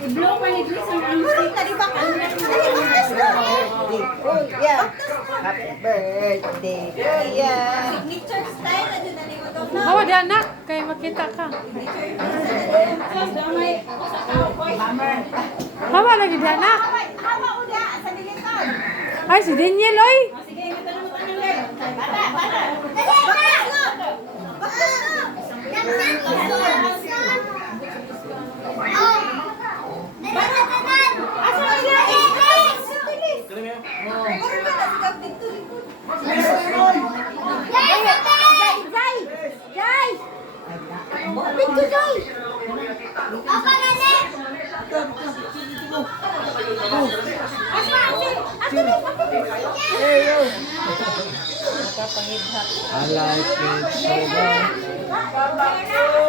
I-blow pa ni Chris ang music. Happy birthday, Kuya. Signature style na dyan na. Oh, di anak. Kaya makita ka. Hawa lagi di anak. Hawa uda sa dilitan. Ay, si Daniel, oy. Sige, ito na mo tanong. Bata. Baklas na. Baklas na. I like it so much.